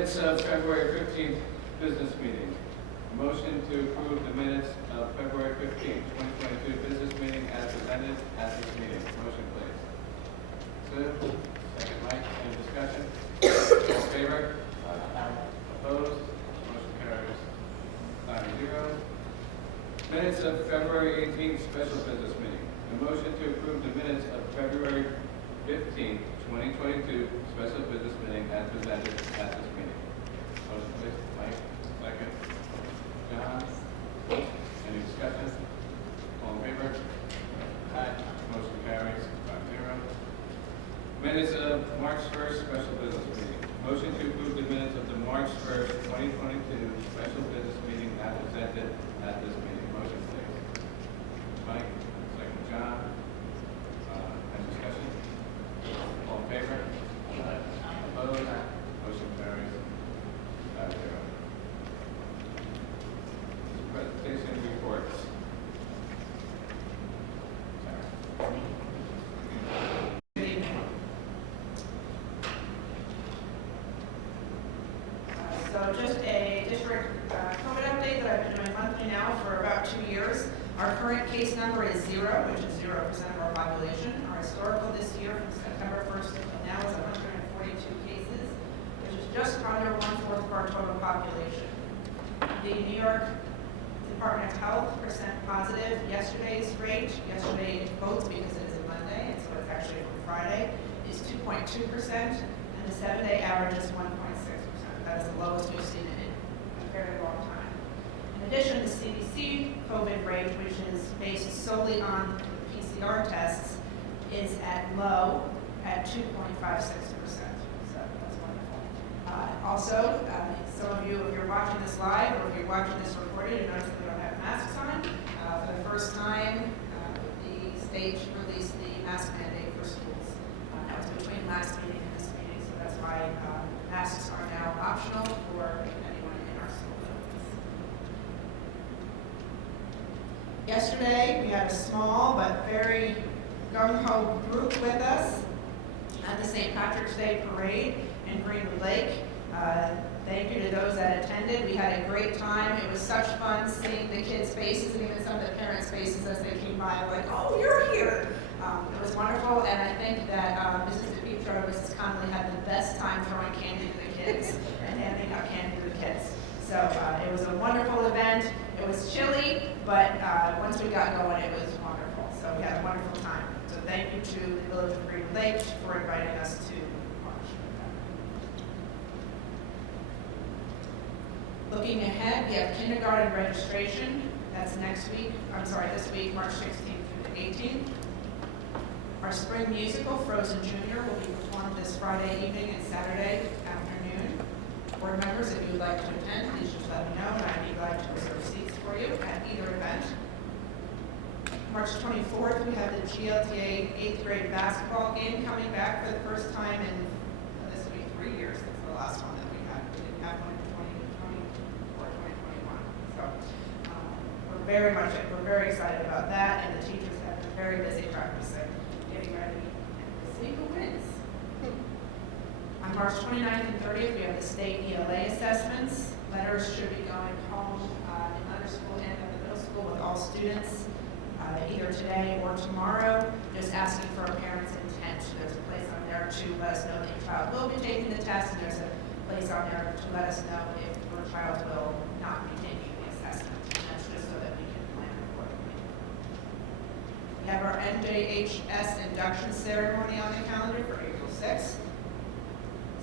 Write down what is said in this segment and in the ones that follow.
Minutes of February 15th business meeting. Motion to approve the minutes of February 15th, 2022 business meeting as presented at this meeting. Motion, please. Sue. Second, Mike. Any discussion? All in favor? Opposed? Motion carries 5-0. Minutes of February 18th special business meeting. A motion to approve the minutes of February 15th, 2022 special business meeting as presented at this meeting. Motion, please. Mike. Second. John. Any discussion? All in favor? Aye. Motion carries 5-0. Minutes of March 1st special business meeting. Motion to approve the minutes of the March 1st, 2022 special business meeting as presented at this meeting. Motion, please. Mike. Second, John. Any discussion? All in favor? Opposed? Motion carries 5-0. Presentation reports. Good evening. So just a district COVID update that I've been doing monthly now for about 2 years. Our current case number is 0, which is 0% of our population. Our historical this year from September 1st until now is 142 cases, which is just under 1/4 of our total population. The New York Department of Health % positive yesterday's rate, yesterday votes because it is a Monday, and so it's actually from Friday, is 2.2%, and the 7-day average is 1.6%. That is the lowest we've seen in a very long time. In addition, the CDC COVID rate, which is based solely on PCR tests, is at low at 2.56%. So that's wonderful. Also, some of you, if you're watching this live or if you're watching this recorded, you notice that we don't have masks on. For the first time, the state released the mask mandate for schools. That was between last meeting and this meeting, so that's why masks are now optional for anyone in our school buildings. Yesterday, we had a small but very gung-ho group with us at the St. Patrick's Day Parade in Greenwood Lake. Thank you to those that attended. We had a great time. It was such fun seeing the kids' faces and even some of the parents' faces as they came by, like, oh, you're here. It was wonderful, and I think that Mrs. DePietro and Mrs. Connolly had the best time throwing candy to the kids and handing out candy to the kids. So it was a wonderful event. It was chilly, but once we got going, it was wonderful. So we had a wonderful time. So thank you to the Village of Greenwood Lake for inviting us to march. Looking ahead, we have kindergarten registration. That's this week, March 16th through the 18th. Our spring musical, Frozen Junior, will be performed this Friday evening and Saturday afternoon. Board members, if you would like to attend, please just let me know, and I'd be glad to reserve seats for you at either event. March 24th, we have the GLTA 8th grade basketball game coming back for the first time in, this will be 3 years since the last one that we had. We didn't have one in 2020 or 2021. So we're very excited about that, and the teachers have been very busy practicing, getting ready, and we'll see who wins. On March 29th and 30th, we have the state ELA assessments. Letters should be going home in under school and at the middle school with all students. Either today or tomorrow, just asking for a parent's intent. There's a place on there to let us know that your child will be taking the test, and there's a place on there to let us know if your child will not be taking the assessment. And that's just so that we can plan accordingly. We have our NJHS induction ceremony on the calendar for April 6th.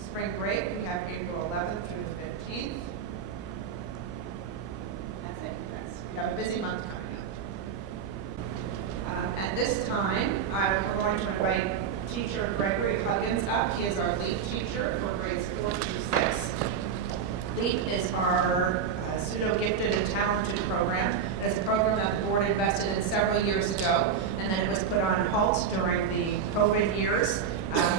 Spring break, we have April 11th through the 15th. That's it. We have a busy month coming. At this time, we're going to invite teacher Gregory Huggins up. He is our LEAP teacher for grades 4 through 6. LEAP is our pseudo-gifted and talented program. It's a program that the board invested in several years ago, and then it was put on halt during the COVID years.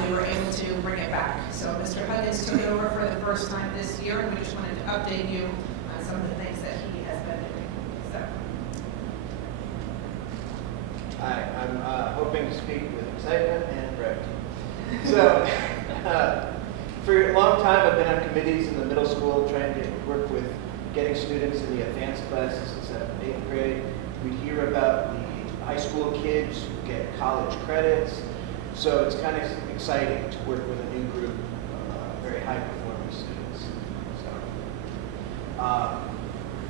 We were able to bring it back. So Mr. Huggins took it over for the first time this year, and we just wanted to update you on some of the things that he has been doing. So. Hi, I'm hoping to speak with excitement and brevity. So, For a long time, I've been on committees in the middle school trying to work with getting students in the advanced classes in 7th and 8th grade. We hear about the high school kids who get college credits. So it's kind of exciting to work with a new group of very high-performing students. So,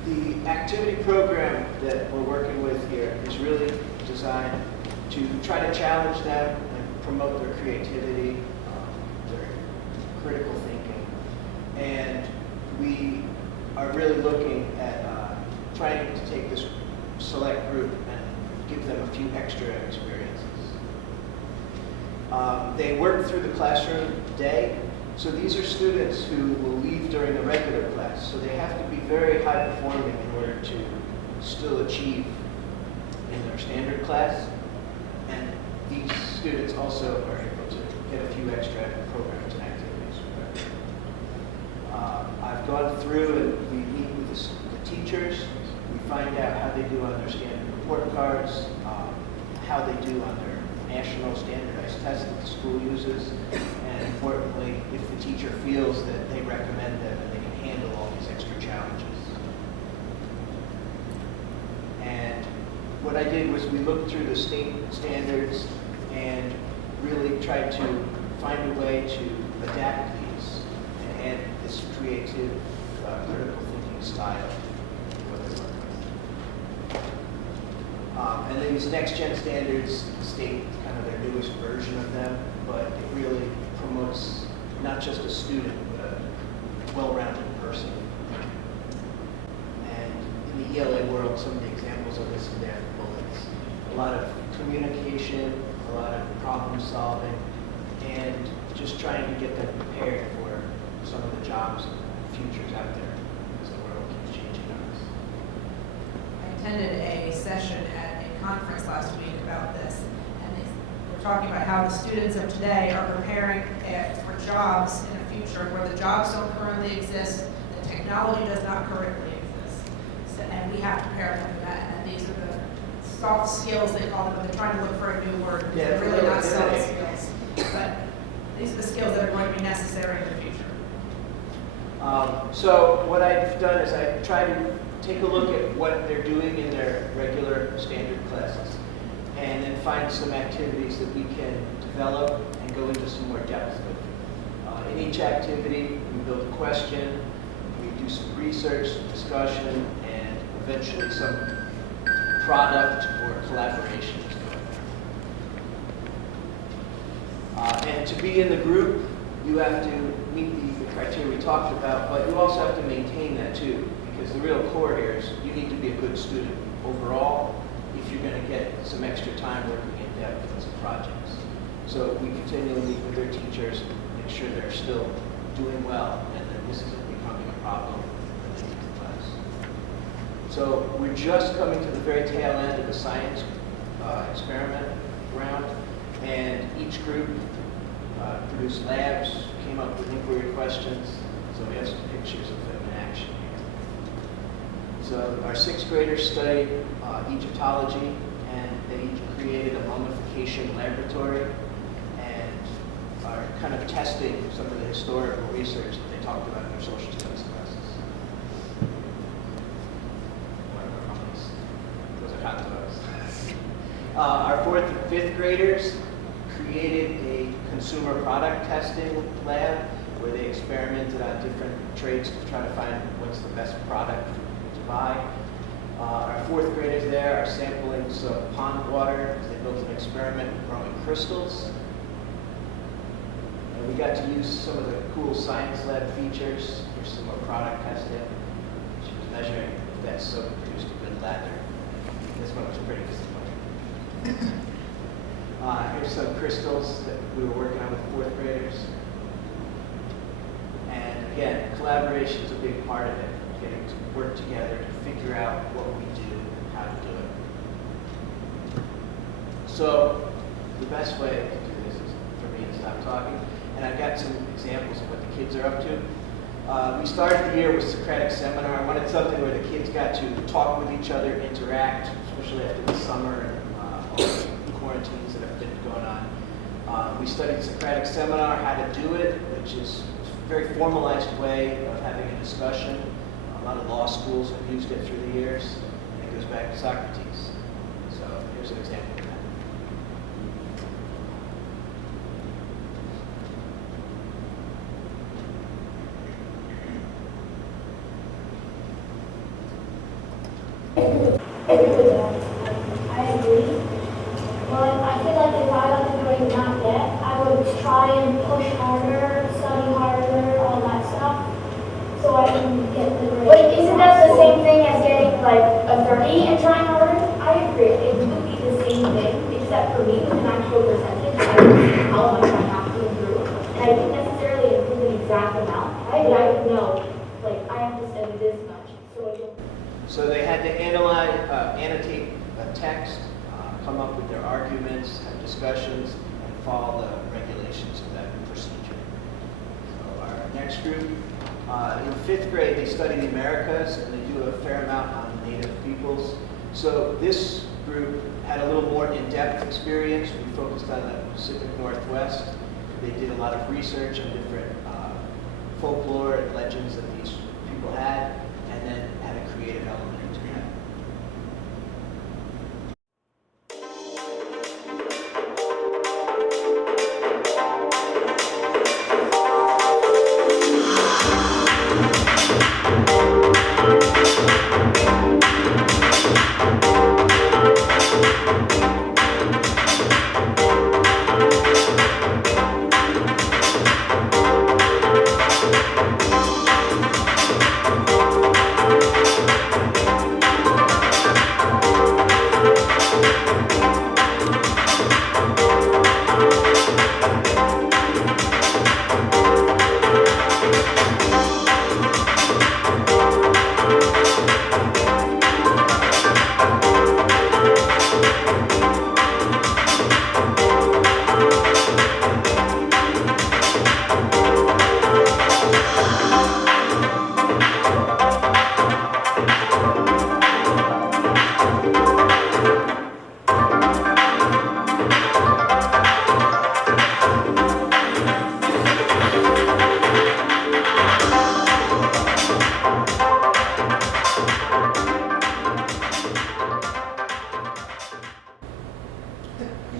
the activity program that we're working with here is really designed to try to challenge them and promote their creativity, their critical thinking. And we are really looking at trying to take this select group and give them a few extra experiences. They work through the classroom day, so these are students who will leave during the regular class, so they have to be very high performing in order to still achieve in their standard class. And these students also are able to get a few extra programs and activities. I've gone through and we meet with the teachers. We find out how they do on their standard report cards, how they do on their national standardized test that the school uses, and importantly, if the teacher feels that they recommend them and they can handle all these extra challenges. And what I did was we looked through the state standards and really tried to find a way to adapt these and add this creative, critical thinking style to what they're working with. And then these next-gen standards, the state kind of their newest version of them, but it really promotes not just a student, but a well-rounded person. And in the ELA world, some of the examples of this in there are bullets. A lot of communication, a lot of problem solving, and just trying to get them prepared for some of the jobs and futures out there as the world keeps changing on us. I attended a session at a conference last week about this, and they were talking about how the students of today are preparing for jobs in the future where the jobs don't currently exist, the technology does not currently exist, so, and we have to prepare them for that. And these are the soft skills they call them, but they're trying to look for a new word. Yeah, They're really not soft yeah. skills, but these are the skills that are going to be necessary in the future. So what I've done is I try to take a look at what they're doing in their regular standard classes and then find some activities that we can develop and go into some more depth with. In each activity, we build a question, we do some research, discussion, and eventually some product or collaboration is going there. And to be in the group, you have to meet the criteria we talked about, but you also have to maintain that too, because the real core here is you need to be a good student overall if you're going to get some extra time working in depth on some projects. So we continually meet with their teachers, make sure they're still doing well, and that this isn't becoming a problem when they get to class. So we're just coming to the very tail end of the science experiment round, and each group produced labs, came up with inquiry questions, so we have some pictures of them in action here. So our 6th graders studied Egyptology, and they each created a mummification laboratory and are kind of testing some of the historical research that they talked about in their social studies classes. One of our mummies. Those are hot dogs. Our 4th and 5th graders created a consumer product testing lab where they experimented on different traits to try to find what's the best product for people to buy. Our 4th graders there are sampling some pond water. They built an experiment growing crystals. And we got to use some of the cool science lab features. Here's some more product testing. She was measuring if that soap produced a good lather. This one was pretty disappointing. Here's some crystals that we were working on with 4th graders. And again, collaboration is a big part of it, getting to work together to figure out what we do and how to do it. So the best way to do this is for me to stop talking. And I've got some examples of what the kids are up to. We started the year with Socratic Seminar. I wanted something where the kids got to talk with each other, interact, especially after the summer and all the quarantines that have been going on. We studied Socratic Seminar, how to do it, which is very formalized way of having a discussion. A lot of law schools have used it through the years, and it goes back to Socrates. So here's an example of that. I agree. But I feel like if I wasn't doing that yet, I would try and push harder, study harder, all that stuff, so I can get the grade. But isn't that the same thing as getting like a 30 and trying harder? I agree. It would be the same thing, except for me with an actual percentage. I would see how much I have to improve. And I wouldn't necessarily improve an exact amount, but I would know, like, I have to study this much, so I don't. So they had to annotate a text, come up with their arguments, have discussions, and follow the regulations of that procedure. So our next group, in 5th grade, they study the Americas, and they do a fair amount on Native peoples. So this group had a little more in-depth experience. We focused on the Pacific Northwest. They did a lot of research on different folklore and legends that these people had, and then had a creative element to that.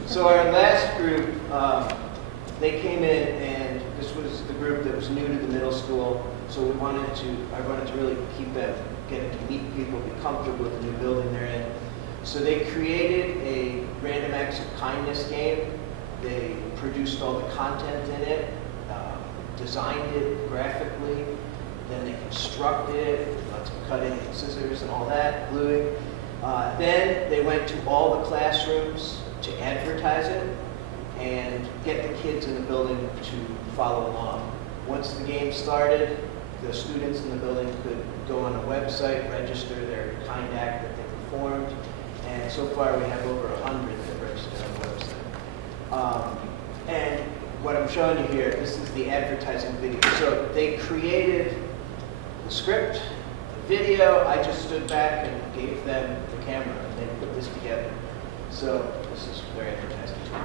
So our last group, they came in, and this was the group that was new to the middle school. So I wanted to really keep them, getting to meet people, be comfortable with the new building they're in. So they created a random acts of kindness game. They produced all the content in it, designed it graphically, then they constructed it, lots of cutting and scissors and all that, gluing. Then they went to all the classrooms to advertise it and get the kids in the building to follow along. Once the game started, the students in the building could go on a website, register their kind act that they performed, and so far we have over 100 that registered on the website. And what I'm showing you here, this is the advertising video. So they created the script, the video. I just stood back and gave them the camera, and they put this together. So this is their advertising tool.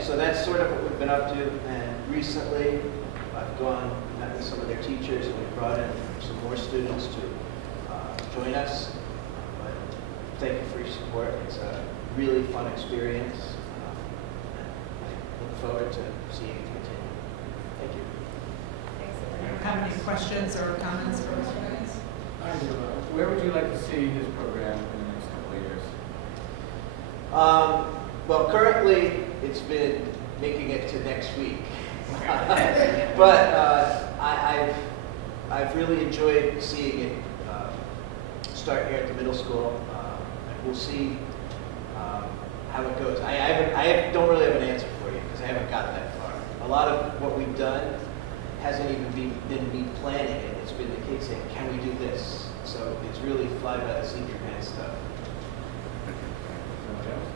So that's sort of what we've been up to, and recently I've met with some of their teachers, and we've brought in some more students to join us. But thank you for your support. It's a really fun experience. I look forward to seeing it continue. Thank you. Have any questions or comments for Mr. Higgins? I do. Where would you like to see his program in the next couple of years? Well, currently, it's been making it to next week. But I've really enjoyed seeing it start here at the middle school. We'll see how it goes. I don't really have an answer for you because I haven't got that far. A lot of what we've done hasn't even been me planning it. It's been the kids saying, can we do this? So it's really fly by the seat of your pants stuff. Nobody else?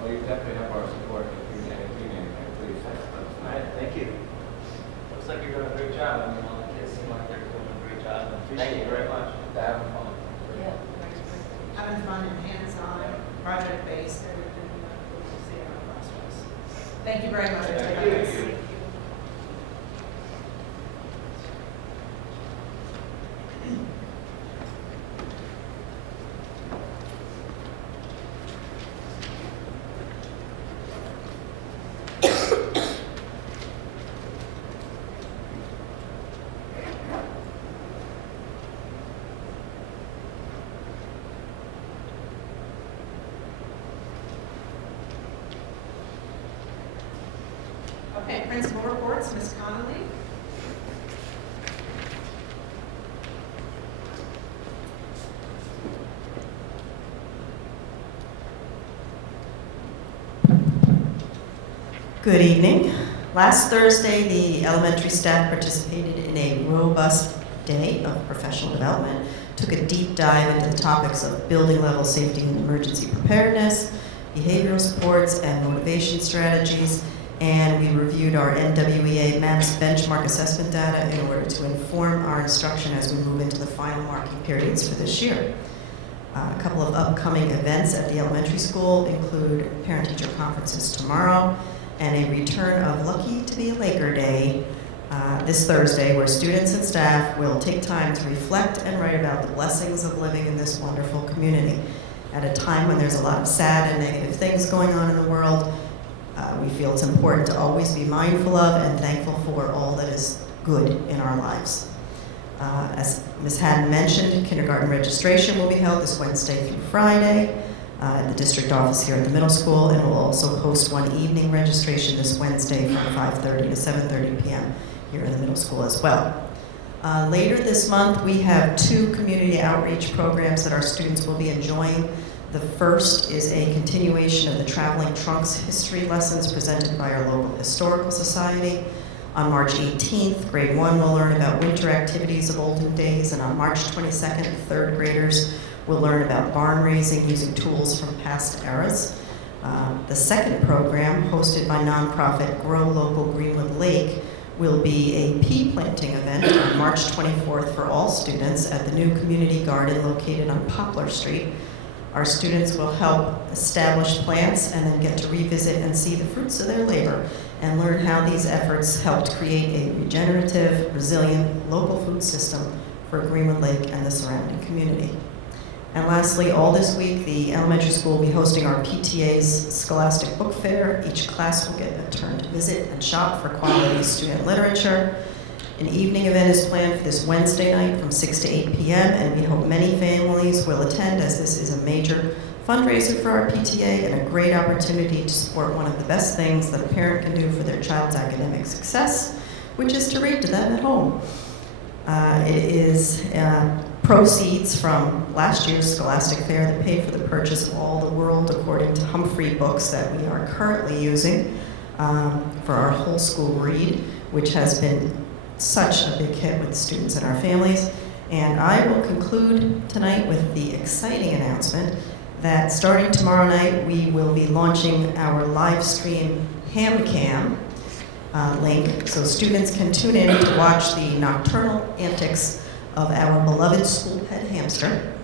Well, you definitely have our support if you need anything, please let us All know. right, thank you. Looks like you're doing a great job. I mean, all the kids seem like they're doing a great job. Appreciate Thank you it. very much. They're having fun. Having fun and hands-on, project-based, everything that we'll see in our classrooms. Thank you very much. Thank you. Okay, principal reports, Ms. Connolly. Good evening. Last Thursday, the elementary staff participated in a robust day of professional development, took a deep dive into the topics of building level safety and emergency preparedness, behavioral supports and motivation strategies, and we reviewed our NWEA MAPS benchmark assessment data in order to inform our instruction as we move into the final marking periods for this year. A couple of upcoming events at the elementary school include parent-teacher conferences tomorrow and a return of Lucky to be a Laker Day this Thursday, where students and staff will take time to reflect and write about the blessings of living in this wonderful community. At a time when there's a lot of sad and negative things going on in the world, we feel it's important to always be mindful of and thankful for all that is good in our lives. As Ms. Haddon mentioned, kindergarten registration will be held this Wednesday through Friday at the district office here at the middle school, and we'll also host one evening registration this Wednesday from 5:30 to 7:30 p.m. here in the middle school as well. Later this month, we have 2 community outreach programs that our students will be enjoying. The first is a continuation of the Traveling Trunks history lessons presented by our local historical society. On March 18th, grade 1 will learn about winter activities of olden days, and on March 22nd, 3rd graders will learn about barn raising using tools from past eras. The second program, hosted by nonprofit Grow Local Greenwood Lake, will be a pea planting event on March 24th for all students at the new community garden located on Poplar Street. Our students will help establish plants and then get to revisit and see the fruits of their labor and learn how these efforts helped create a regenerative, resilient, local food system for Greenwood Lake and the surrounding community. And lastly, all this week, the elementary school will be hosting our PTA's Scholastic Book Fair. Each class will get a turn to visit and shop for quality student literature. An evening event is planned for this Wednesday night from 6 to 8 p.m., and we hope many families will attend, as this is a major fundraiser for our PTA and a great opportunity to support one of the best things that a parent can do for their child's academic success, which is to read to them at home. It is proceeds from last year's Scholastic Fair that paid for the purchase of all the World According to Humphrey books that we are currently using for our whole school read, which has been such a big hit with students and our families. And I will conclude tonight with the exciting announcement that starting tomorrow night, we will be launching our live stream HamCam link, so students can tune in to watch the nocturnal antics of our beloved school pet hamster.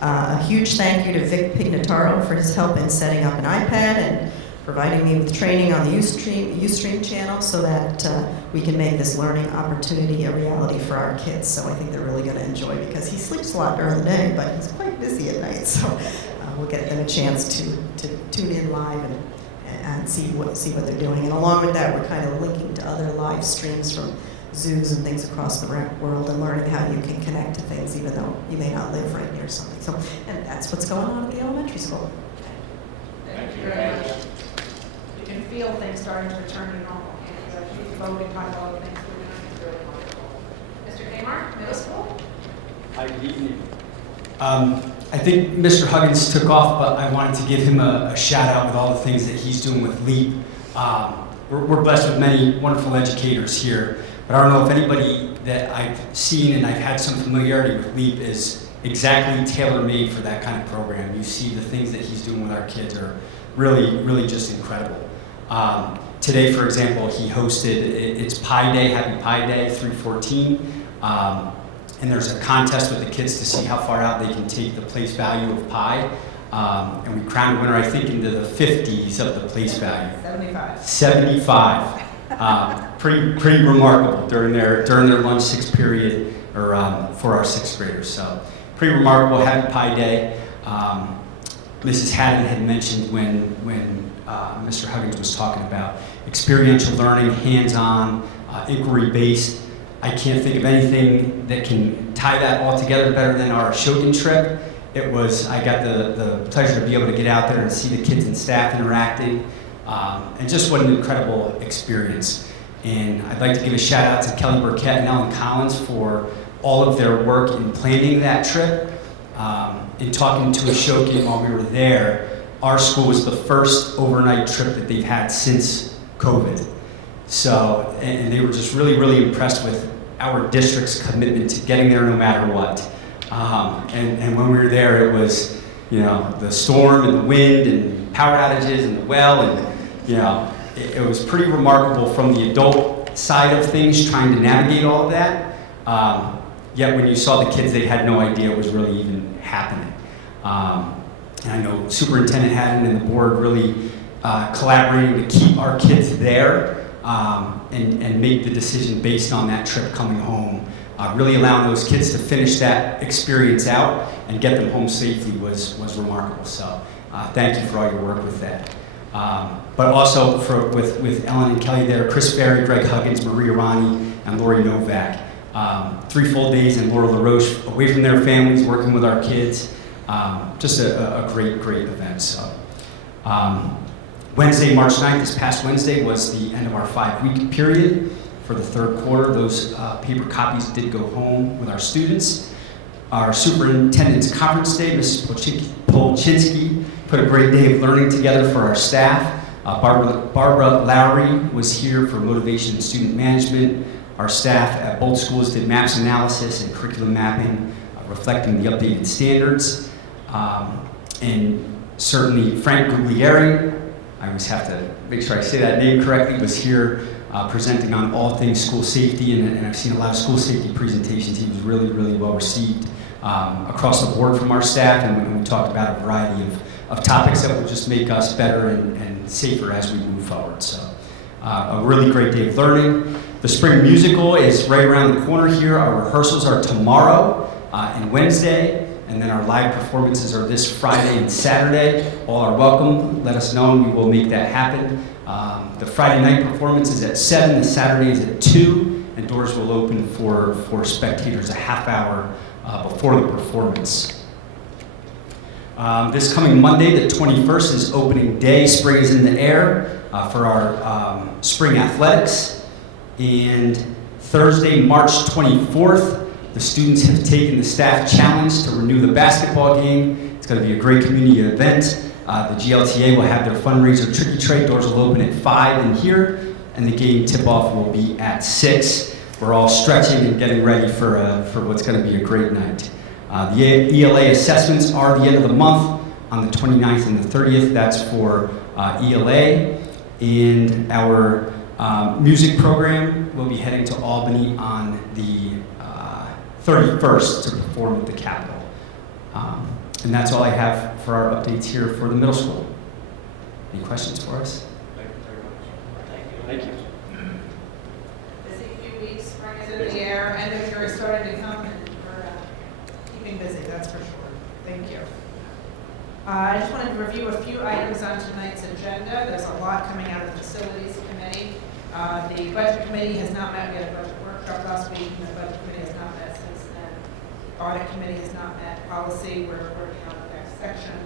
A huge thank you to Vic Pignataro for his help in setting up an iPad and providing me with training on the Ustream channel so that we can make this learning opportunity a reality for our kids. So I think they're really going to enjoy, because he sleeps a lot during the day, but he's quite busy at night. So we'll get them a chance to tune in live and and see what they're doing. And along with that, we're kind of linking to other live streams from zoos and things across the world and learning how you can connect to things even though you may not live right near something. So, and that's what's going on at the elementary school. Thank you very much. You can feel things starting to return to normal. And you've voted on all the things we're doing is really wonderful. Mr. Kmart, middle school? Hi, good evening. I think Mr. Huggins took off, but I wanted to give him a shout out with all the things that he's doing with LEAP. We're blessed with many wonderful educators here, but I don't know if anybody that I've seen and I've had some familiarity with LEAP is exactly tailor-made for that kind of program. You see the things that he's doing with our kids are really, really just incredible. Today, for example, he hosted, it's Pi Day, Happy Pi Day, 314. And there's a contest with the kids to see how far out they can take the place value of pi. And we crowned a winner, I think, into the 50s of the place value. 75. 75. Pretty remarkable during their lunch 6th period, or for our 6th graders. So pretty remarkable. Happy Pi Day. Mrs. Haddon had mentioned when Mr. Huggins was talking about experiential learning, hands-on, inquiry-based. I can't think of anything that can tie that all together better than our Shogun trip. I got the pleasure to be able to get out there and see the kids and staff interacting, and just what an incredible experience. And I'd like to give a shout out to Kelly Burkett and Ellen Collins for all of their work in planning that trip. In talking to Ashoki while we were there, our school was the first overnight trip that they've had since COVID. So, and they were just really, really impressed with our district's commitment to getting there no matter what. And when we were there, it was, the storm and the wind and power outages and the well, and, it was pretty remarkable from the adult side of things trying to navigate all of that. Yet when you saw the kids, they had no idea it was really even happening. And I know Superintendent Haddon and the board really collaborating to keep our kids there. And make the decision based on that trip coming home. Really allowing those kids to finish that experience out and get them home safely was remarkable. So thank you for all your work with that. But also with Ellen and Kelly there, Chris Ferry, Greg Huggins, Maria Rani, and Lori Novak. 3 full days in Laura LaRoche, away from their families, working with our kids. Just a great, great event. So. Wednesday, March 9th, this past Wednesday, was the end of our 5-week period for the 3rd quarter. Those paper copies did go home with our students. Our superintendent's conference day, Mrs. Polchinski, put a great day of learning together for our staff. Barbara Lowry was here for motivation and student management. Our staff at both schools did maps analysis and curriculum mapping, reflecting the updated standards. And certainly Frank Guglieri, I always have to make sure I say that name correctly, was here presenting on all things school safety, and I've seen a lot of school safety presentations. He was really, really well received across the board from our staff, and we talked about a variety of topics that will just make us better and safer as we move forward. So a really great day of learning. The spring musical is right around the corner here. Our rehearsals are tomorrow and Wednesday. And then our live performances are this Friday and Saturday. All are welcome. Let us know and we will make that happen. The Friday night performance is at 7, the Saturday is at 2, and doors will open for spectators a half hour before the performance. This coming Monday, the 21st, is opening day. Spring is in the air for our spring athletics. And Thursday, March 24th, the students have taken the staff challenge to renew the basketball game. It's going to be a great community event. The GLTA will have their fundraiser Tricky Trade. Doors will open at 5 in here, and the game tip-off will be at 6. We're all stretching and getting ready for what's going to be a great night. The ELA assessments are the end of the month on the 29th and the 30th. That's for ELA. And our music program will be heading to Albany on the 31st to perform at the Capitol. And that's all I have for our updates here for the middle school. Any questions for us? Thank you very much. Thank you. Busy few weeks, spring is in the air, end of year is starting to come, and we're keeping busy, that's for sure. Thank you. I just wanted to review a few items on tonight's agenda. agenda. There's a lot coming out of the facilities committee. The budget committee has not met. We had a budget workshop last week, and the budget committee has not met since then. Audit committee has not met. Policy, we're working on the next section.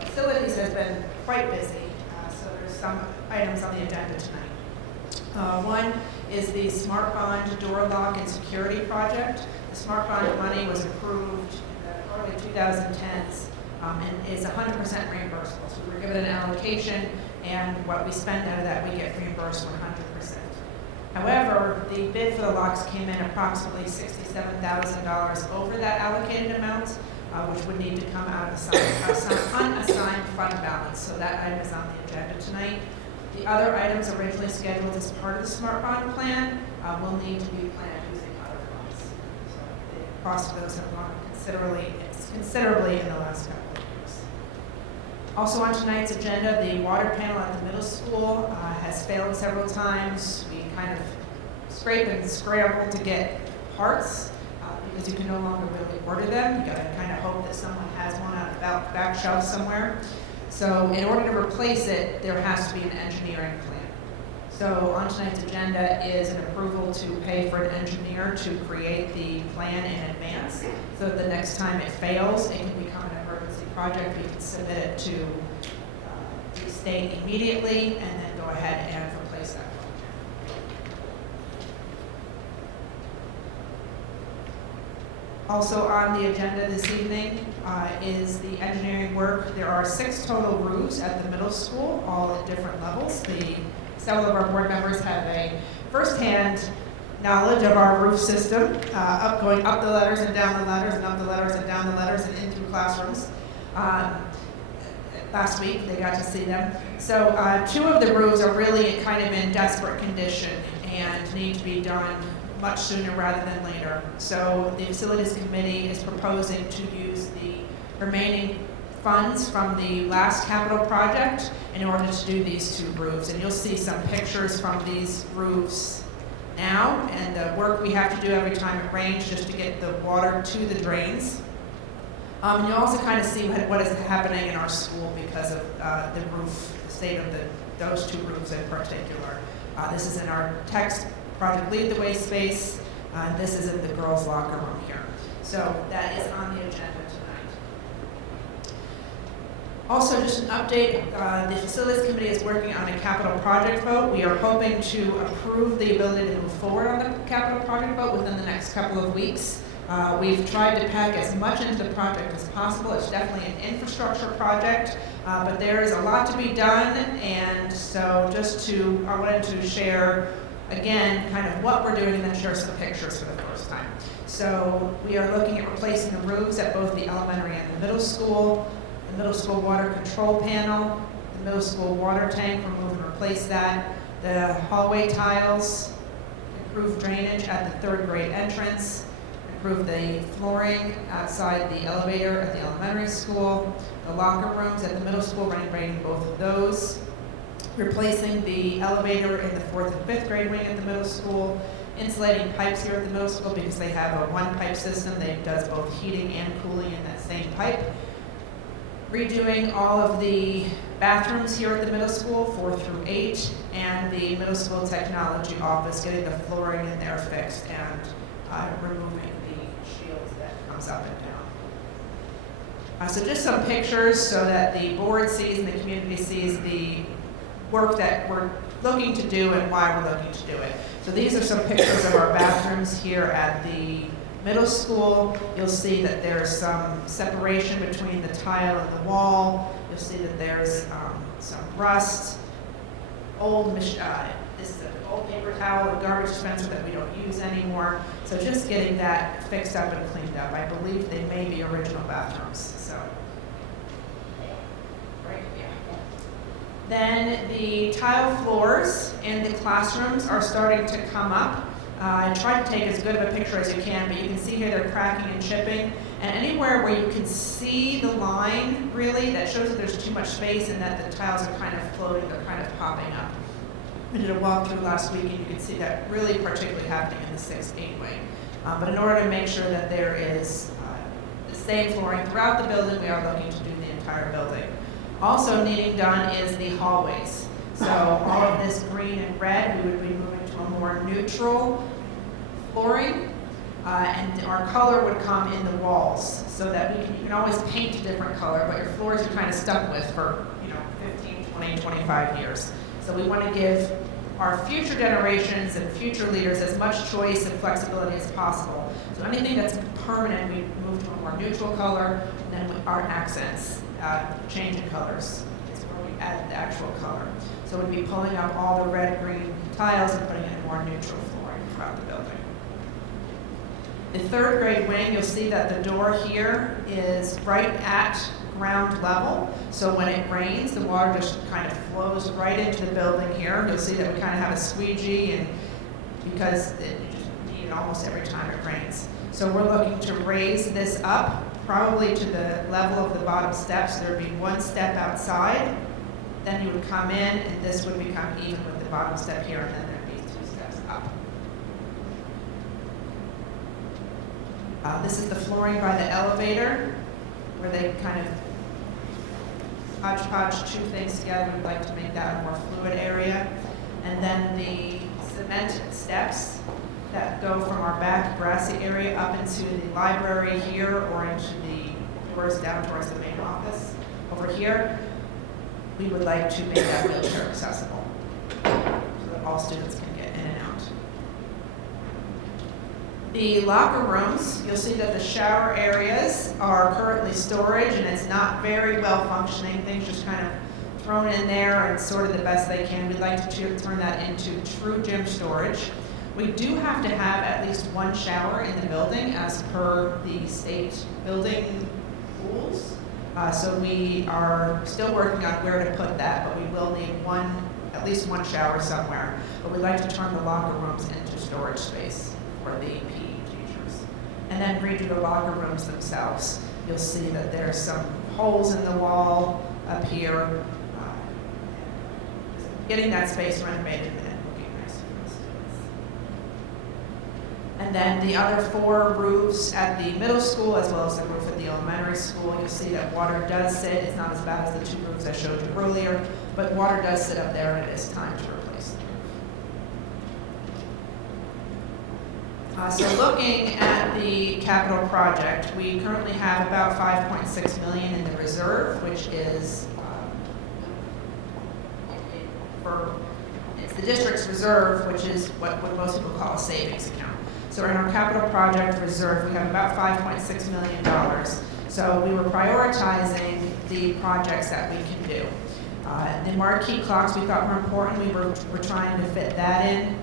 Facilities has been quite busy, so there's some items on the agenda tonight. One is the Smart Bond door lock and security project. The Smart Bond money was approved in the early 2010s and is 100% reimbursable. So we were given an allocation, and what we spend out of that, we get reimbursed 100%. However, the bid for the locks came in approximately $67,000 over that allocated amount, which would need to come out of unassigned fund balance. So that item is on the agenda tonight. The other items originally scheduled as part of the Smart Bond plan will need to be planned using other funds. So the cost of those have gone up considerably in the last couple of years. Also on tonight's agenda, the water panel at the middle school has failed several times. We kind of scrape and scramble to get parts because you can no longer really order them. You gotta kind of hope that someone has one on a back shelf somewhere. So in order to replace it, there has to be an engineering plan. So on tonight's agenda is an approval to pay for an engineer to create the plan in advance. So that the next time it fails, it can become an emergency project. We can submit it to the state immediately and then go ahead and replace that project. Also on the agenda this evening is the engineering work. There are 6 total roofs at the middle school, all at different levels. Several of our board members have a firsthand knowledge of our roof system, going up the letters and down the letters and up the letters and down the letters and in through classrooms. Last week they got to see them. So 2 of the roofs are really kind of in desperate condition and need to be done much sooner rather than later. So the facilities committee is proposing to use the remaining funds from the last capital project in order to do these 2 roofs. And you'll see some pictures from these roofs now and the work we have to do every time it rains just to get the water to the drains. And you'll also kind of see what is happening in our school because of the roof, the state of those 2 roofs in particular. This is in our text project Lead the Way space. This is in the girls' locker room here. So that is on the agenda tonight. Also, just an update, the facilities committee is working on a capital project vote. We are hoping to approve the ability to move forward on the capital project vote within the next couple of weeks. We've tried to pack as much into the project as possible. It's definitely an infrastructure project, but there is a lot to be done, and so I wanted to share again kind of what we're doing and then share some pictures for the first time. So we are looking at replacing the roofs at both the elementary and the middle school water control panel, the middle school water tank, remove and replace that, the hallway tiles, improve drainage at the 3rd grade entrance, improve the flooring outside the elevator at the elementary school, the locker rooms at the middle school, renovating both of those, replacing the elevator in the 4th and 5th grade wing at the middle school, insulating pipes here at the middle school because they have a 1-pipe system that does both heating and cooling in that same pipe, redoing all of the bathrooms here at the middle school, 4 through 8, and the middle school technology office, getting the flooring in there fixed and removing the shields that comes up and down. So just some pictures so that the board sees and the community sees the work that we're looking to do and why we're looking to do it. So these are some pictures of our bathrooms here at the middle school. You'll see that there's some separation between the tile and the wall. You'll see that there's some rust, this is an old paper towel and garbage dispenser that we don't use anymore. So just getting that fixed up and cleaned up. I believe they may be original bathrooms. So, right, yeah. Then the tile floors in the classrooms are starting to come up. I tried to take as good of a picture as you can, but you can see here they're cracking and chipping. And anywhere where you can see the line, really, that shows that there's too much space and that the tiles are kind of floating, they're kind of popping up. We did a walkthrough last week, and you can see that really particularly happening in the 6-8 wing. But in order to make sure that there is the same flooring throughout the building, we are looking to do the entire building. Also needing done is the hallways. So all of this green and red, we would be moving to a more neutral flooring. And our color would come in the walls, so that you can always paint a different color, but your floors you're kind of stuck with for 15, 20, 25 years. So we want to give our future generations and future leaders as much choice and flexibility as possible. So anything that's permanent, we move to a more neutral color, and then our accents, change in colors is where we add the actual color. So we'd be pulling up all the red, green tiles and putting in more neutral flooring throughout the building. The third grade wing, you'll see that the door here is right at ground level. So when it rains, the water just kind of flows right into the building here. You'll see that we kind of have a squeegee, and because you just need it almost every time it rains. So we're looking to raise this up, probably to the level of the bottom steps. There would be one step outside, then you would come in, and this would become even with the bottom step here, and then there'd be 2 steps up. This is the flooring by the elevator, where they kind of hodgepodge 2 things together. We'd like to make that a more fluid area. And then the cement steps that go from our back grassy area up into the library here, or into the doors down towards the main office. Over here, we would like to make that wheelchair accessible, so that all students can get in and out. The locker rooms, you'll see that the shower areas are currently storage, and it's not very well functioning. Things just kind of thrown in there and sorted the best they can. We'd like to turn that into true gym storage. We do have to have at least 1 shower in the building as per the state building rules. So we are still working on where to put that, but we will need at least one shower somewhere. But we'd like to turn the locker rooms into storage space for the PE teachers. And then redo the locker rooms themselves. You'll see that there's some holes in the wall up here. Getting that space renovated and looking nice for the students. And then the other 4 roofs at the middle school, as well as the roof at the elementary school, you'll see that water does sit. It's not as bad as the 2 roofs I showed you earlier, but water does sit up there, and it is time to replace the roof. So looking at the capital project, we currently have about $5.6 million in the reserve, which is it's the district's reserve, which is what most people call a savings account. So in our capital project reserve, we have about $5.6 million. So we were prioritizing the projects that we can do. The marquee clocks we thought were important. We're trying to fit that in.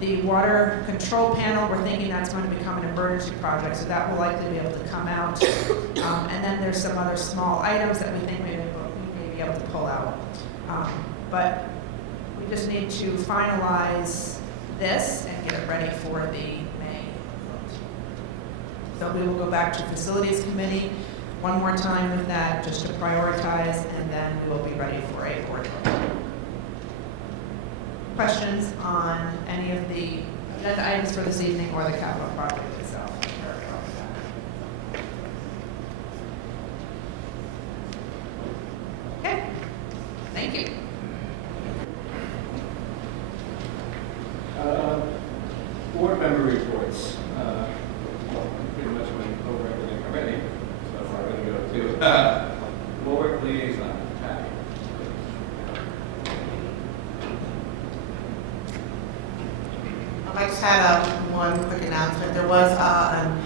The water control panel, we're thinking that's going to become an emergency project, so that will likely be able to come out. And then there's some other small items that we think we may be able to pull out. But we just need to finalize this and get it ready for the May vote. So we will go back to Facilities Committee one more time with that, just to prioritize, and then we will be ready for a board vote. Questions on any of the agenda items for this evening or the capital project itself? Okay, thank you. Board member reports. Pretty much went over everything already, so we're going to go to board liaison. Patty. I just had one quick announcement. There was a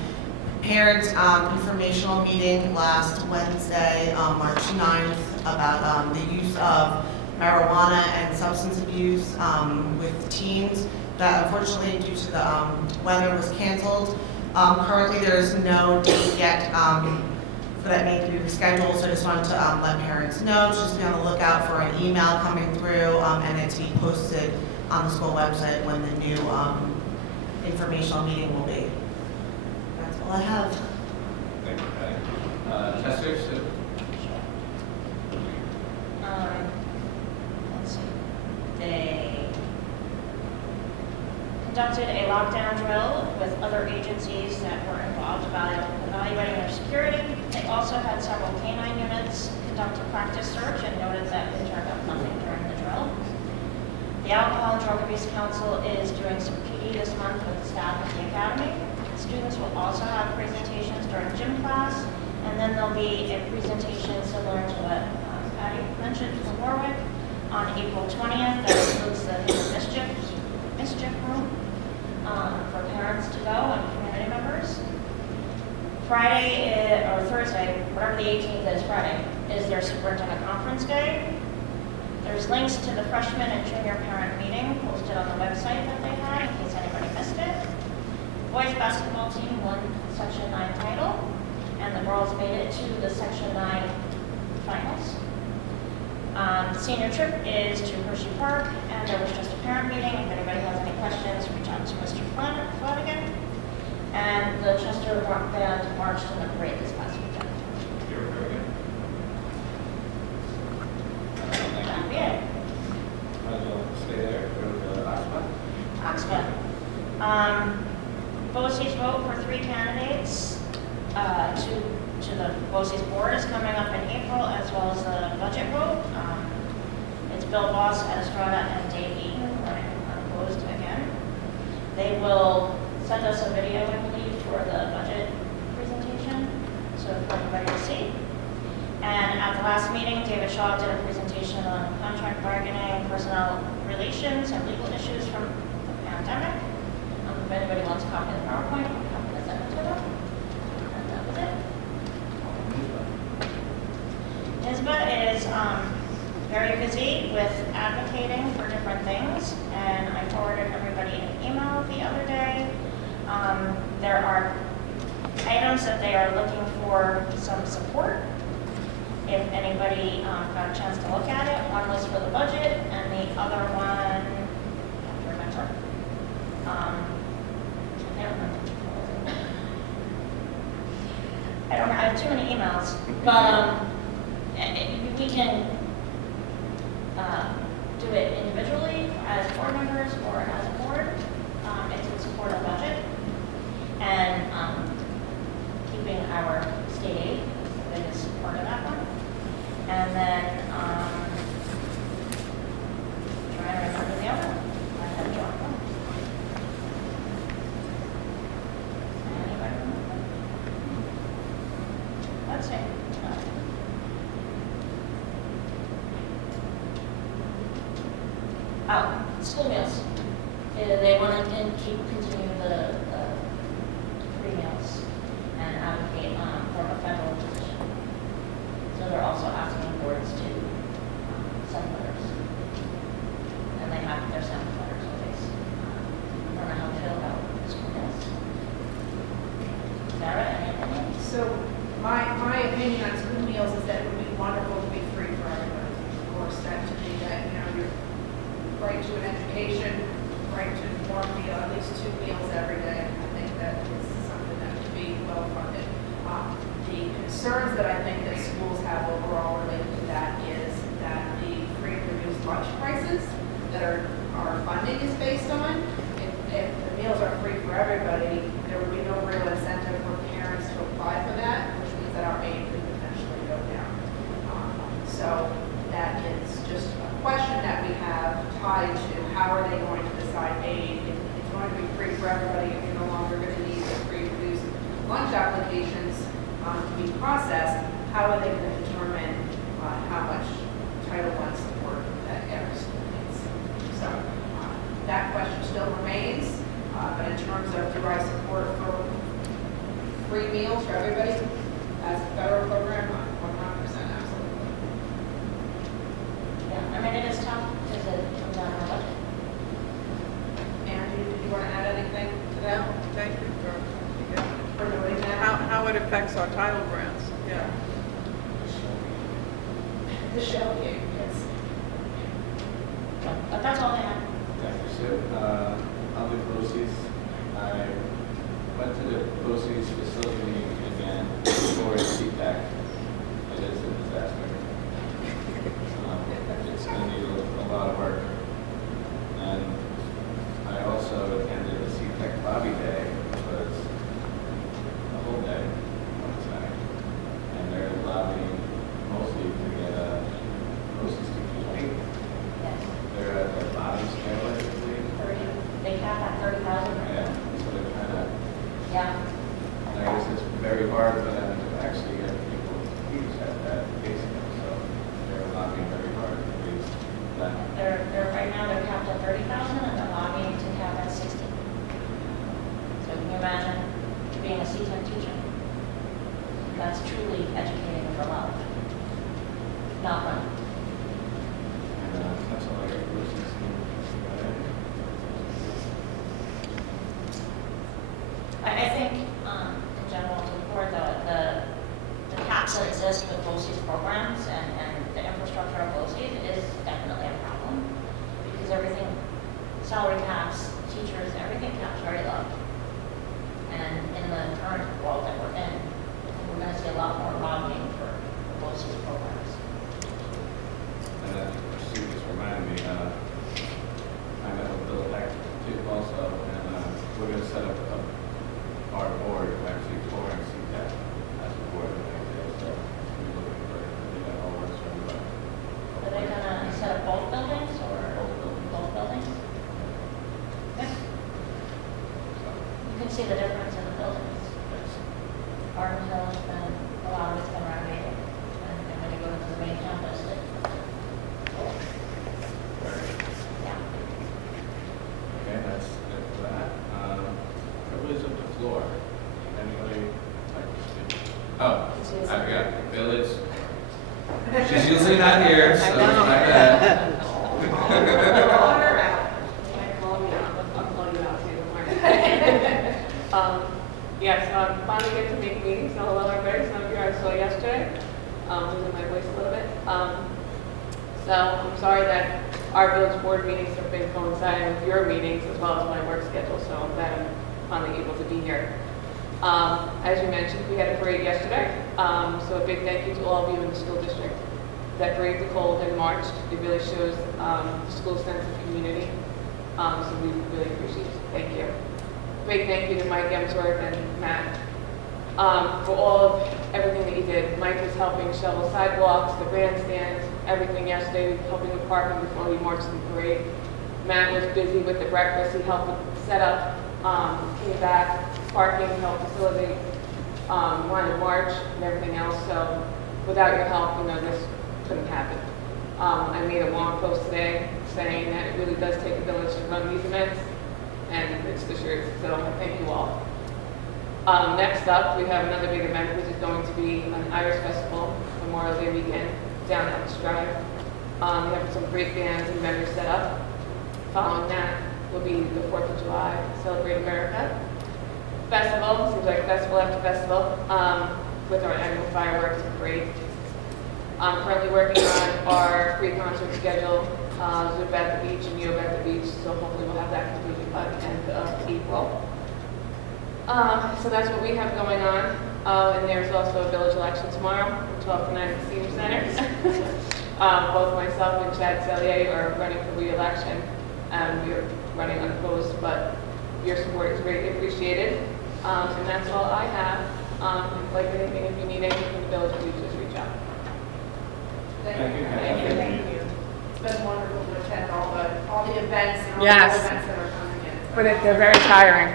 parent informational meeting last Wednesday, March 9th, about the use of marijuana and substance abuse with teens. That unfortunately, due to the weather, was canceled. Currently, there's no date yet for that meeting to be rescheduled, so I just wanted to let parents know, just be on the lookout for an email coming through and it to be posted on the school website when the new informational meeting will be. That's all I have. Thank you, Patty. Chester, Let's see. They conducted a lockdown drill with other agencies that were involved evaluating their security. They also had several canine units conduct a practice search and noted that they turned up nothing during the drill. The Alcohol and Drug Abuse Council is doing some PD this month with the staff at the academy. Students will also have presentations during gym class, and then there'll be a presentation similar to what Patty mentioned from Warwick on April 20th. That includes the mischief room for parents to go and community members. Friday or Thursday, whatever the 18th is, Friday, is their superintendent conference day. There's links to the freshman and junior parent meeting posted on the website that they had in case anybody missed it. Boys basketball team won Section 9 title, and the girls made it to the Section 9 finals. The senior trip is to Hershey Park, and there was just a parent meeting. If anybody has any questions, reach out to Mr. Flanagan. And the Chester Rock Band marched in the parade this past weekend. You're very good. Thank That'd you. be it. Might as well stay there, go to Oxford. Oxford. BOCES vote for 3 candidates to the BOCES board is coming up in April, as well as the budget vote. It's Bill Voss, Ed Estrada, and Dave Eaton running unopposed again. They will send us a video, I believe, for the budget presentation, so for everybody to see. And at the last meeting, David Shaw did a presentation on contract bargaining, personnel relations, and legal issues from the pandemic. If anybody wants a copy of the PowerPoint, I'm happy to send it to them. And that was it. NISBA is very busy with advocating for different things, and I forwarded everybody an email the other day. There are items that they are looking for some support. If anybody got a chance to look at it, one was for the budget, and the other one, I can't remember. I have too many emails, but we can do it individually as board members or as a board. It's in support of budget and keeping our state aid the biggest part of that one. And then trying to remember the other one. I had dropped one. Anybody remember? Let's see. School meals. They want to continue the free meals and advocate for a federal position. So they're also asking boards to send letters. And they have their sample letters always. I don't know how they feel about school meals. Sarah, any opinion? So my opinion on school meals is that it would be wonderful to be free for everybody. Of course, that to me, that, your right to an education, right to inform meal, at least 2 meals every day. I think that is something that should be well funded. The concerns that I think that schools have overall related to that is that the free and reduced lunch prices that our funding is based on, if the meals are free for everybody, there would be no real incentive for parents to apply for that, which means that our aid could potentially go down. So that is just a question that we have tied to how are they going to decide aid. If it's going to be free for everybody, if you're no longer going to need the free reduced lunch applications to be processed, how are they going to determine how much Title I support that every school needs? So that question still remains, but in terms of do I support for free meals for everybody as a federal program, 100% absolutely. Yeah, I mean, it is tough because it comes out of our budget. Angie, did you want to add anything to that? Thank you For doing for that? how it affects our title grants. Yeah. The shell game, yes. But that's all I have. Thank you, Sue. I'll do BOCES. I went to the BOCES facility meeting again for CPAC. It is a disaster. It's going to need a lot of work. And I also attended see the difference in the buildings. Garden Hill has been, a lot of it's been renovated, and when you go into the main campus, yeah. Okay, that's good for that. Privilege of the floor. Anybody like to speak? Oh, I forgot, village. She's usually not here, so it's not bad. Yes, finally get to make meetings. So hello everybody. Some of you I saw yesterday. Losing my voice a little bit. So I'm sorry that our village board meetings have been coinciding with your meetings as well as my work schedule. So I'm glad I'm finally able to be here. As you mentioned, we had a parade yesterday. So a big thank you to all of you in the school district that braved the cold and marched. It really shows the school's sense of community. So we really appreciate it. Thank you. Big thank you to Mike Emsworth and Matt for all of everything that you did. Mike was helping shovel sidewalks, the grandstands, everything yesterday, helping with parking before we marched the parade. Matt was busy with the breakfast. He helped with the setup, came back, parking, helped facilitate line of march and everything else. So without your help, this couldn't happen. I made a long post today saying that it really does take a village to run these events, and it's the truth. So thank you all. Next up, we have another big event, which is going to be an Irish Festival, Memorial Day weekend, down at the Drive. We have some great bands and vendors set up. Following that will be the 4th of July, Celebrate America. Festival, seems like festival after festival, with our annual fireworks and parade. I'm currently working on our free concert schedule, Zoom at the Beach and Yoga at the Beach, so hopefully we'll have that completed by the end of April. So that's what we have going on. And there's also a village election tomorrow from 12 to 9 at the Senior Center. Both myself and Chad Sellier are running for re-election, and we are running unopposed, but your support is greatly appreciated. And that's all I have. Like anything, if you need anything from the village, please just reach out. Thank you. Thank you. It's been wonderful to attend all the events and all Yes. the events that are coming in. But they're very tiring.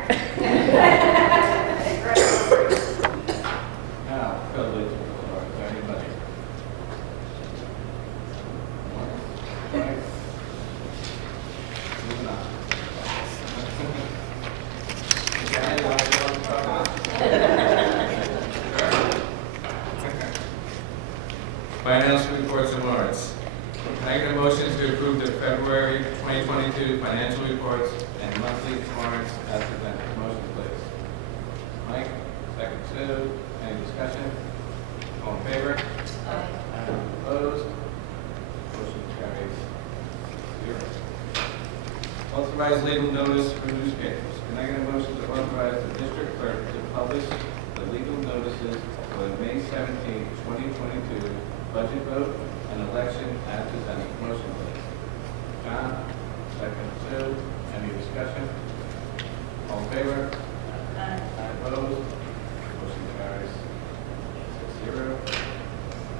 Now, privilege of the floor. Is there anybody? Twice? Moving on. Okay, you want to talk about? Financial reports and warrants. Can I get a motion to approve the February 2022 financial reports and monthly warrants as presented? Motion, please. Mike, second Sue. Any discussion? All in favor? Opposed? Motion carries 0. Authorize legal notice for newspapers. Can I get a motion to authorize the district clerk to publish the legal notices for the May 17, 2022 budget vote and election as presented? Motion, please. John, second Sue. Any discussion? All in favor? Opposed? Motion carries 6-0.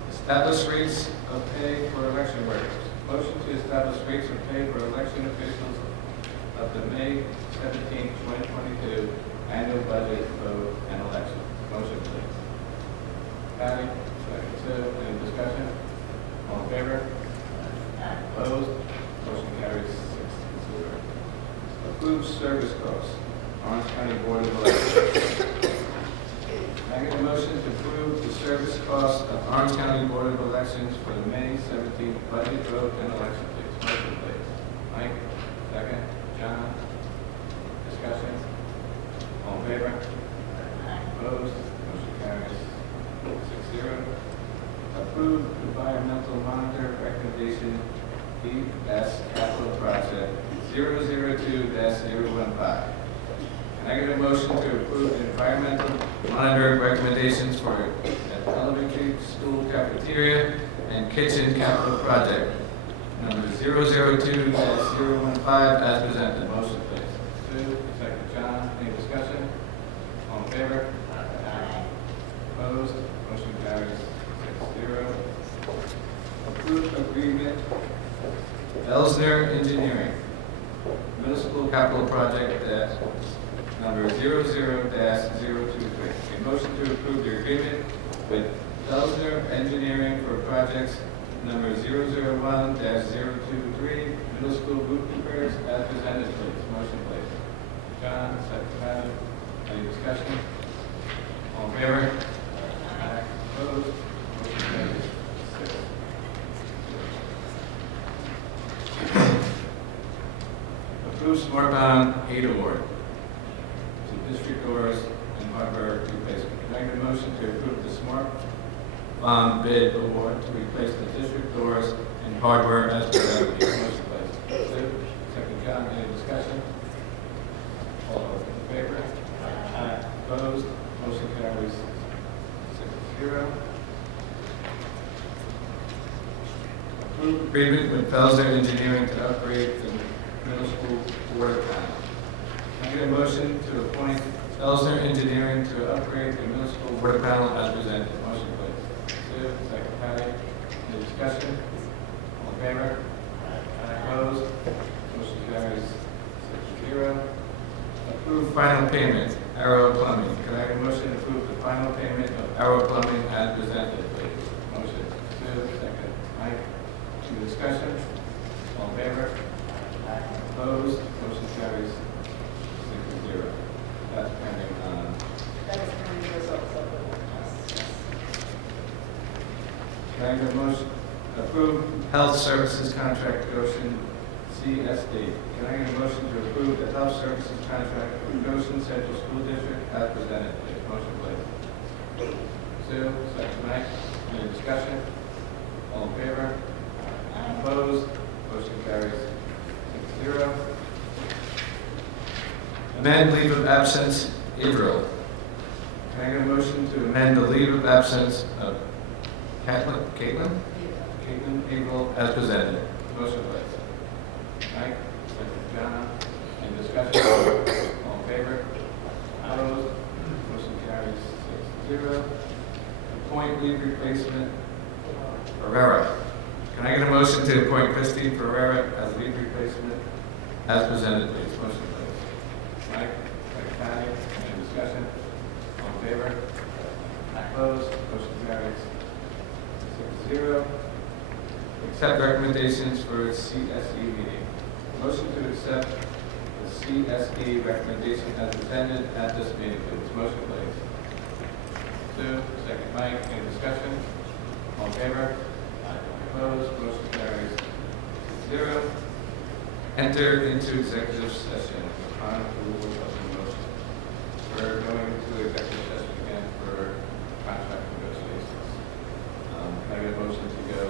Establish rates of pay for election workers. Motion to establish rates of pay for election officials of the May 17, 2022 annual budget vote and election. Motion, please. Patty, second Sue. Any discussion? All in favor? Opposed? Motion carries 6-0. Approve service costs. Orange County Board of Elections. Can I get a motion to approve the service costs of Orange County Board of Elections for the May 17th budget vote and election, please? Motion, please. Mike, second. John, discussion. All in favor? Opposed? Motion carries 6-0. Approve environmental monitor recommendation ES Capital Project 002-015. Can I get a motion to approve the environmental monitoring recommendations for an elementary school cafeteria and kitchen capital project number 002-015 as presented? Motion, please. Sue, second John. Any discussion? All in favor? Opposed? Motion carries 6-0. Approved agreement Elsner Engineering Middle School Capital Project at number 00-023. A motion to approve the agreement with Felsner Engineering for projects number 001-023, middle school roof repairs as presented, please. Motion, please. John, second Patty. Any discussion? All in favor? Aye. Opposed? Motion carries. 6. Approve SmartBound 8 award to district doors and hardware replacement. Can I get a motion to approve the SmartBound bid award to replace the district doors and hardware as presented? Motion, please. Sue, second John. Any discussion? All those in favor? Aye. Opposed? Motion carries 6-0. Approve agreement with Felsner Engineering to upgrade the middle school water panel. Can I get a motion to appoint Felsner Engineering to upgrade the middle school water panel as presented? Motion, please. Sue, second Patty. Any discussion? All in favor? Opposed? Motion carries 6-0. Approve final payment, Arrow Plumbing. Can I get a motion to approve the final payment of Arrow Plumbing as presented, please? Motion. Sue, second. Mike. Any discussion? All in favor? Opposed? Motion carries 6-0. That's pending on. That is pending results of the test. Can I get a motion? Approve health services contract Goshen CSD. Can I get a motion to approve the health services contract for Goshen Central School District as presented, please? Motion, please. Sue, second Mike. Any discussion? All in favor? Opposed? Motion carries 6-0. Amend leave of absence, April. Can I get a motion to amend the leave of absence of Caitlin April as presented? Motion, please. Mike, second John. Any discussion? All in favor? Opposed? Motion carries 6-0. Appoint leave replacement, Ferrera. Can I get a motion to appoint Christine Ferrera as lead replacement as presented, please? Motion, please. Mike, second Patty. Any discussion? All in favor? Opposed? Motion carries 6-0. Accept recommendations for CSE meeting. Motion to accept the CSE recommendation as presented at this meeting, please. Motion, please. Sue, second Mike. Any discussion? All in favor? Opposed? Motion carries 0. Enter into executive session upon approval of the motion. We're going into executive session again for contract negotiations. Can I get a motion to go